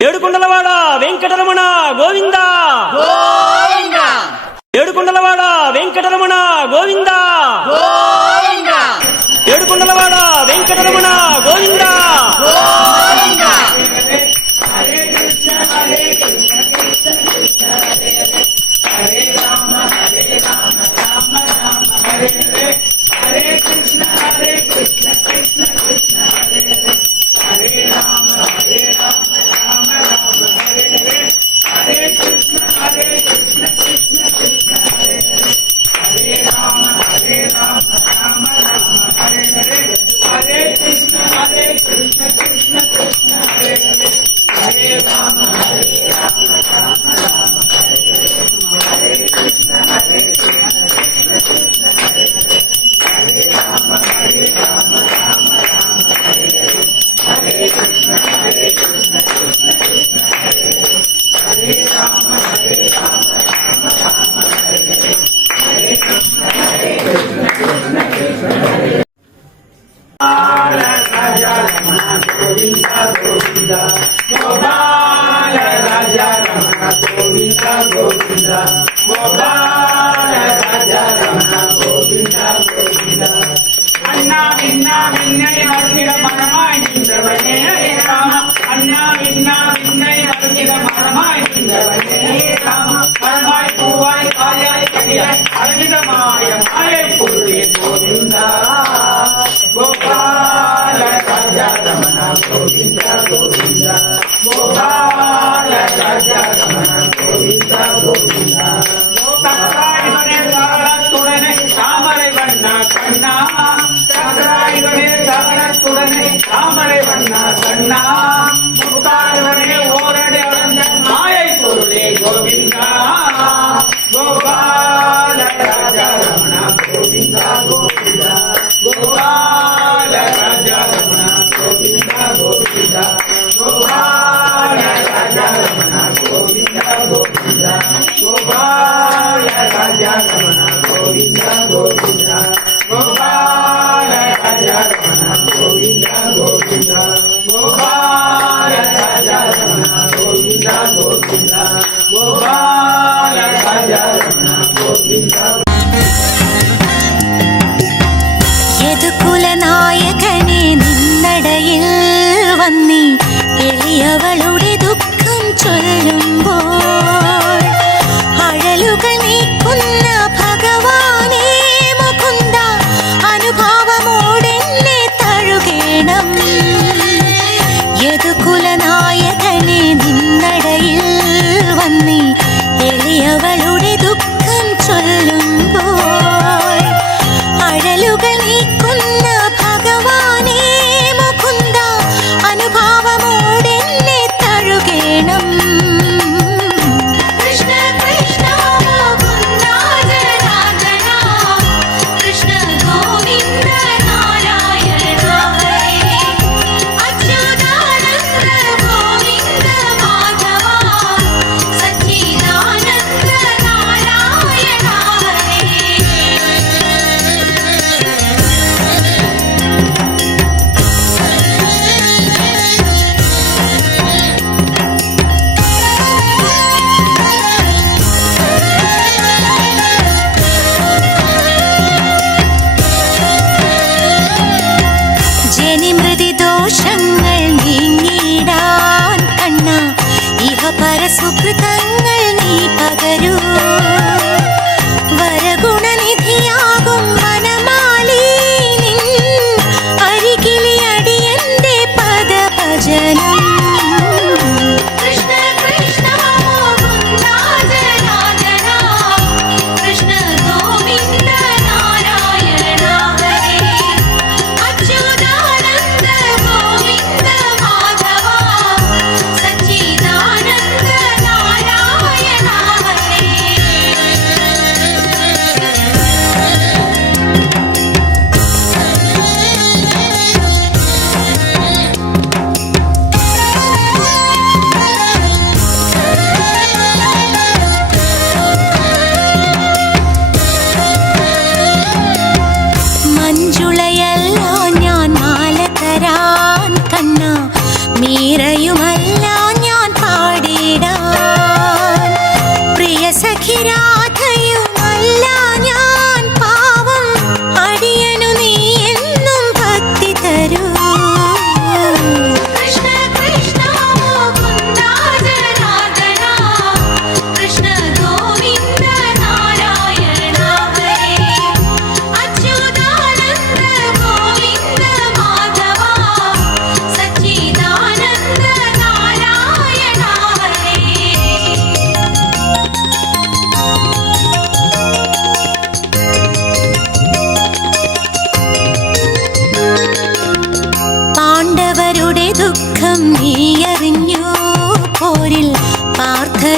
ఏడుకొండలవాడ వెంకటరమణ గోవింద గోవింద. ఏడుకొండలవాడ వెంకటరమణ గోవింద గోవింద. ఏడుకొండలవాడ వెంకటరమణ గోవింద గోవింద. హరే కృష్ణ హరే కృష్ణ కృష్ణ కృష్ణ హరే హరే హరే రామ రామ రామ హరే హరే హరే కృష్ణ కృష్ణ కృష్ణ హరే హరే హరే రామ రామ రామ హరే హరే హరే కృష్ణ కృష్ణ కృష్ణ హరే హరే హరే రామ రామ రామ హరే హరే హరే కృష్ణ కృష్ణ కృష్ణ హరే హరే హరే రామ రామ రామ హరే హరే హరే కృష్ణ కృష్ణ కృష్ణ హరే హరే హరే రామ రామ రామ హరే హరే హరే కృష్ణ కృష్ణ కృష్ణ హరే హరే హరే రామ రామ రామ హరే హరే హరే కృష్ణ కృష్ణ కృష్ణ హరే రాజా రమణ గోవింద గోవింద గోపాల రాజా రమణ గోవింద గోవింద గోపాల రాజా రమణ గోవింద గోవింద அண்ணா விண்ணா விண்ணை வருகிற மரமாய் நின்றவனே ராம அண்ணா விண்ணா விண்ணை வருகிற மரமாய் நின்றவனே ராம மரமாய் பூவாய் காயாய் கனியாய் அழகிதமாய மாயை பொருளே கோவிந்தா கோபால ராஜா ரமண கோவிந்த கோவிந்த கோபால ராஜா ரமண கோவிந்த கோவிந்த சக்கராயுதனே சாரத்துடனே தாமரை வண்ணா கண்ணா சக்கராயுதனே சாரத்துடனே தாமரை வண்ணா கண்ணா முத்தாரவனே ஓரடி அளந்த மாயை பொருளே கோவிந்தா கோபால ராஜா ரமண கோவிந்த கோவிந்த கோபால ராஜா ரமண கோவிந்த கோவிந்த கோபால ராஜா ரமண கோவிந்த கோவிந்த கோபால ராஜா ரமண கோவிந்த கோவிந்த கோபால ராஜா ரமண கோவிந்த கோவிந்த கோபால ராஜா ரமண கோவிந்த கோவிந்த கோபால ராஜா ரமண கோவிந்த യദുകുലനായകനെ നിന്നടയിൽ വന്നി എളിയവളുടെ ദുഃഖം ചൊല്ലുമ്പോൾ അഴലുകൾ നീക്കുന്ന ഭഗവാനേ മുകുന്ദ അനുഭാവമോടെന്നെ തഴുകേണം. യദുകുലനായകനെ നിന്നടയിൽ വന്നി എളിയവളുടെ ദുഃഖം ചൊല്ലുമ്പോൾ അഴലുകൾ നീക്കുന്ന ഭഗവാനേ മുകുന്ദ അനുഭാവമോടെന്നെ തഴുകേണം. കൃഷ്ണ കൃഷ്ണ മുകുന്ദ ജനാർദ്ദന കൃഷ്ണ ഗോവിന്ദ നാരായണ ഹരേ അച്യുതാനന്ദ ഗോവിന്ദ മാധവ സച്ചിദാനന്ദ നാരായണ ഹരേ. ജനിമൃതി ദോഷങ്ങൾ നീങ്ങിടാൻ കണ്ണ ഇഹ പരസുകൃതങ്ങൾ നീ പകരൂ. വരഗുണനിധിയാകും വനമാലി നിൻ അരികിലെ അടിയന്റെ പദഭജനം. കൃഷ്ണ കൃഷ്ണ മുകുന്ദ ജനാർദ്ദന കൃഷ്ണ ഗോവിന്ദ നാരായണ ഹരേ അച്യുതാനന്ദ ഗോവിന്ദ മാധവ സച്ചിദാനന്ദ നാരായണ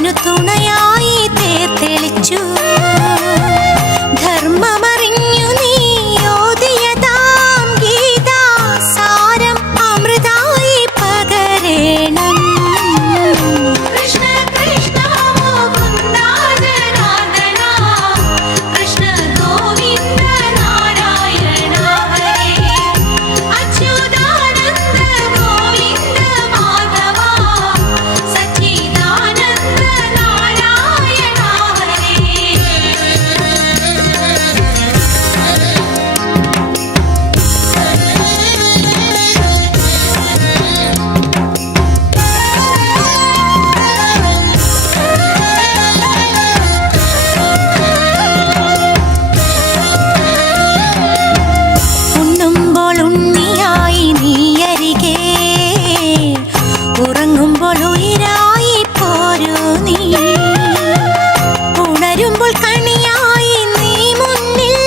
രാമനു തുണയായി തേർത്തെളിച്ചു. ധർമ്മമറിഞ്ഞു നീ ഓതിയതാം ഗീതാ സാരം അമൃതായി പകരേണം. കൃഷ്ണ കൃഷ്ണ മുകുന്ദ ജനാർദ്ദന, കൃഷ്ണ ഗോവിന്ദ നാരായണ ഹരേ, അച്യുതാനന്ദ ഗോവിന്ദ മാധവ, സച്ചിദാനന്ദ നാരായണ ഹരേ. ഉണ്ണുമ്പോൾ ഉണ്ണിയായി നീ അരികെ, ഉറങ്ങുമ്പോൾ ഉയിരായി പോരൂ നീ, ഉണരുമ്പോൾ കണിയായി നീ മുന്നിൽ,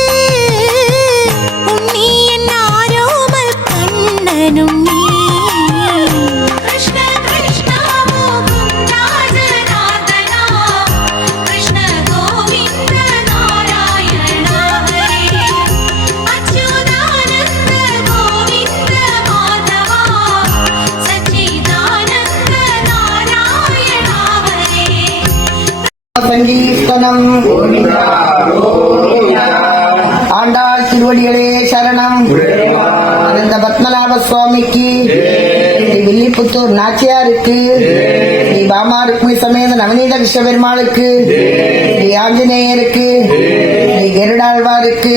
ഉണ്ണി എന്നാരോമൽ കണ്ണനും നീ. കൃഷ്ണ കൃഷ്ണ മുകുന്ദ ജനാർദ്ദന, കൃഷ്ണ ഗോവിന്ദ നാരായണ ഹരേ, അച്യുതാനന്ദ ഗോവിന്ദ മാധവ, സച്ചിദാനന്ദ നാരായണ ഹരേ. சங்கீர்த்தனம் ஆண்டாள் திருவடிகளே சரணம். அனந்த பத்மநாப சுவாமிக்கு, ஸ்ரீ வில்லிபுத்தூர் நாச்சியாருக்கு, ஸ்ரீ பாமா ருக்மி சமேத நவநீத கிருஷ்ண பெருமாளுக்கு, ஸ்ரீ ஆஞ்சநேயருக்கு, ஸ்ரீ கருடாழ்வாருக்கு,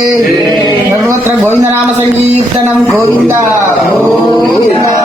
சர்வத்திர கோவிந்தநாம சங்கீர்த்தனம். கோவிந்தா கோவிந்தா.